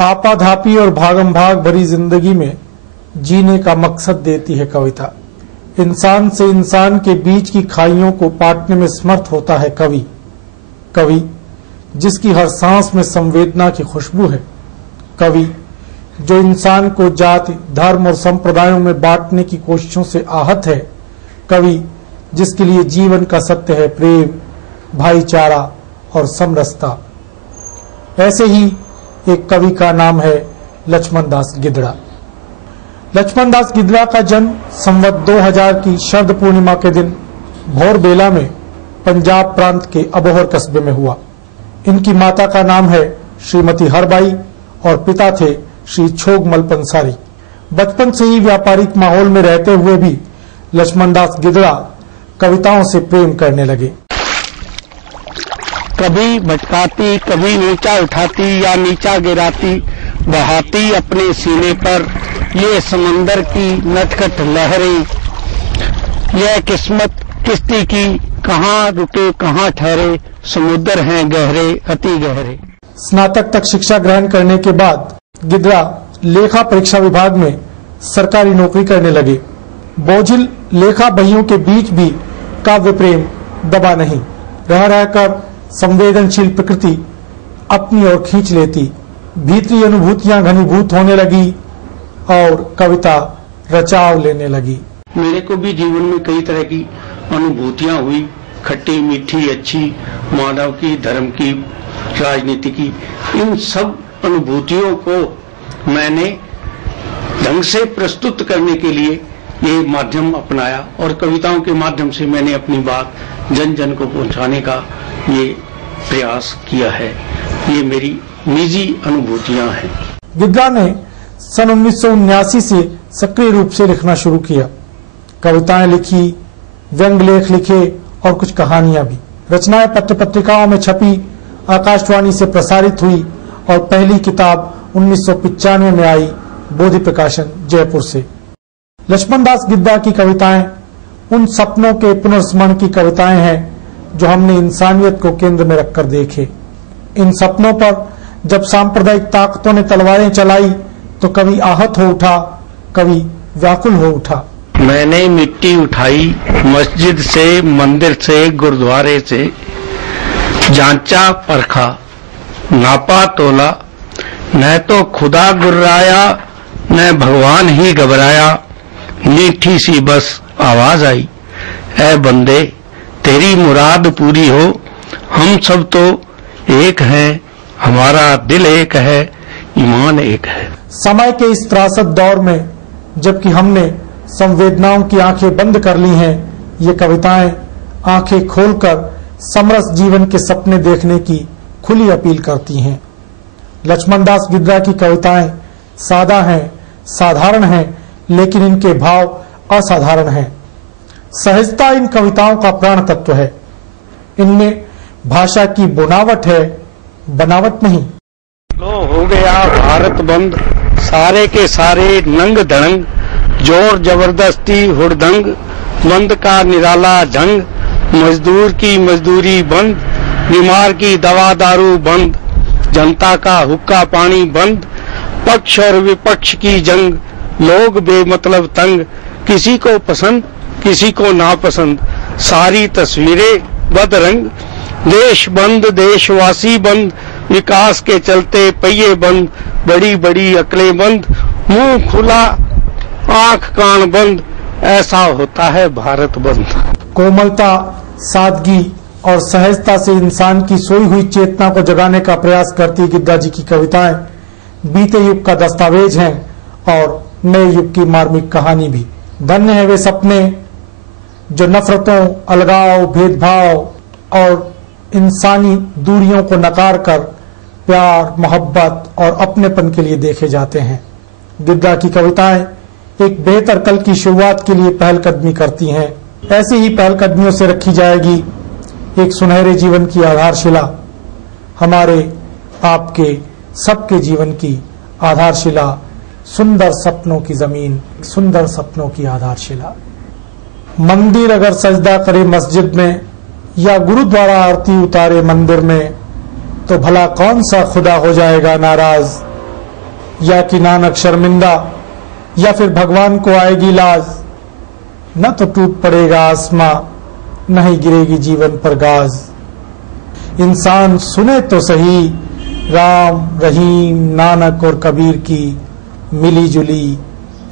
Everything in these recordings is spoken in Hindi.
आपाधापी और भागम भाग भरी जिंदगी में जीने का मकसद देती है कविता। इंसान से इंसान के बीच की खाइयों को पाटने में समर्थ होता है कवि। कवि जिसकी हर सांस में संवेदना की खुशबू है। कवि जो इंसान को जाति, धर्म और संप्रदायों में बांटने की कोशिशों से आहत है। कवि जिसके लिए जीवन का सत्य है प्रेम, भाईचारा और समरसता। ऐसे ही एक कवि का नाम है लक्ष्मण दास गिदड़ा। लक्ष्मण दास गिदड़ा का जन्म संवत 2000 की शरद पूर्णिमा के दिन भोर बेला में पंजाब प्रांत के अबोहर कस्बे में हुआ। इनकी माता का नाम है श्रीमती हरबाई और पिता थे श्री छोगमल पंसारी। बचपन से ही व्यापारिक माहौल में रहते हुए भी लक्ष्मण दास गिदड़ा कविताओं से प्रेम करने लगे। कभी भटकाती, कभी ऊंचा उठाती या नीचा गिराती, बहाती अपने सीने पर ये समंदर की नटखट लहरें। यह किस्मत किश्ती की कहाँ रुके कहाँ ठहरे, समुद्र हैं गहरे अति गहरे। स्नातक तक शिक्षा ग्रहण करने के बाद गिदड़ा लेखा परीक्षा विभाग में सरकारी नौकरी करने लगे। बोझिल लेखा बहियों के बीच भी काव्य प्रेम दबा नहीं। रह रहकर संवेदनशील प्रकृति अपनी ओर खींच लेती। भीतरी अनुभूतियां घनीभूत होने लगी और कविता रचाव लेने लगी। मेरे को भी जीवन में कई तरह की अनुभूतियां हुई, खट्टी मीठी अच्छी, मानव की, धर्म की, राजनीति की। इन सब अनुभूतियों को मैंने ढंग से प्रस्तुत करने के लिए ये माध्यम अपनाया और कविताओं के माध्यम से मैंने अपनी बात जन जन को पहुंचाने का ये प्रयास किया है। ये मेरी निजी अनुभूतियां हैं। गिदड़ा ने सन 1979 से सक्रिय रूप से लिखना शुरू किया। कविताएं लिखी, व्यंग लेख लिखे और कुछ कहानियां भी। रचनाएं पत्र पत्रिकाओं में छपी, आकाशवाणी से प्रसारित हुई और पहली किताब 1995 में आई, बोधि प्रकाशन जयपुर से। लक्ष्मण दास गिदड़ा की कविताएं उन सपनों के पुनर्स्मरण की कविताएं हैं जो हमने इंसानियत को केंद्र में रखकर देखे। इन सपनों पर जब सांप्रदायिक ताकतों ने तलवारें चलाई तो कवि आहत हो उठा, कवि व्याकुल हो उठा। मैंने मिट्टी उठाई मस्जिद से, मंदिर से, गुरुद्वारे से, जांचा परखा, नापा तोला, न तो खुदा गुर्राया न भगवान ही घबराया, मीठी सी बस आवाज आई, ऐ बंदे तेरी मुराद पूरी हो, हम सब तो एक हैं, हमारा दिल एक है, ईमान एक है। समय के इस त्रासद दौर में जबकि हमने संवेदनाओं की आंखें बंद कर ली हैं, ये कविताएं आंखें खोलकर समरस जीवन के सपने देखने की खुली अपील करती हैं। लक्ष्मण दास गिदड़ा की कविताएं सादा हैं, साधारण हैं, लेकिन इनके भाव असाधारण हैं। सहजता इन कविताओं का प्राण तत्व है। इनमें भाषा की बुनावट है, बनावट नहीं। लो हो गया भारत बंद, सारे के सारे नंग धड़ंग, जोर जबरदस्ती हुड़दंग, बंद का निराला जंग, मजदूर की मजदूरी बंद, बीमार की दवा दारू बंद, जनता का हुक्का पानी बंद, पक्ष और विपक्ष की जंग, लोग बेमतलब तंग, किसी को पसंद किसी को नापसंद, सारी तस्वीरें बदरंग, देश बंद देशवासी बंद, विकास के चलते पहिए बंद, बड़ी बड़ी अकलें बंद, मुंह खुला आंख कान बंद, ऐसा होता है भारत बंद। कोमलता, सादगी और सहजता से इंसान की सोई हुई चेतना को जगाने का प्रयास करती गिदड़ा जी की कविताएं बीते युग का दस्तावेज हैं और नए युग की मार्मिक कहानी भी। धन्य है वे सपने जो नफरतों, अलगाव, भेदभाव और इंसानी दूरियों को नकार कर प्यार, मोहब्बत और अपनेपन के लिए देखे जाते हैं। गिदड़ा की कविताएं एक बेहतर कल की शुरुआत के लिए पहलकदमी करती हैं। ऐसी ही पहलकदमियों से रखी जाएगी एक सुनहरे जीवन की आधारशिला, हमारे आपके सबके जीवन की आधारशिला, सुंदर सपनों की जमीन, सुंदर सपनों की आधारशिला। मंदिर अगर सजदा करे मस्जिद में या गुरुद्वारा आरती उतारे मंदिर में, तो भला कौन सा खुदा हो जाएगा नाराज। या कि नानक शर्मिंदा, या फिर भगवान को आएगी लाज। न तो टूट पड़ेगा आसमां, न ही गिरेगी जीवन पर गाज। इंसान सुने तो सही राम, रहीम, नानक और कबीर की मिली जुली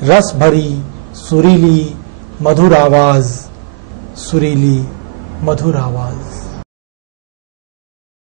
रस भरी सुरीली मधुर आवाज, सुरीली मधुर आवाज।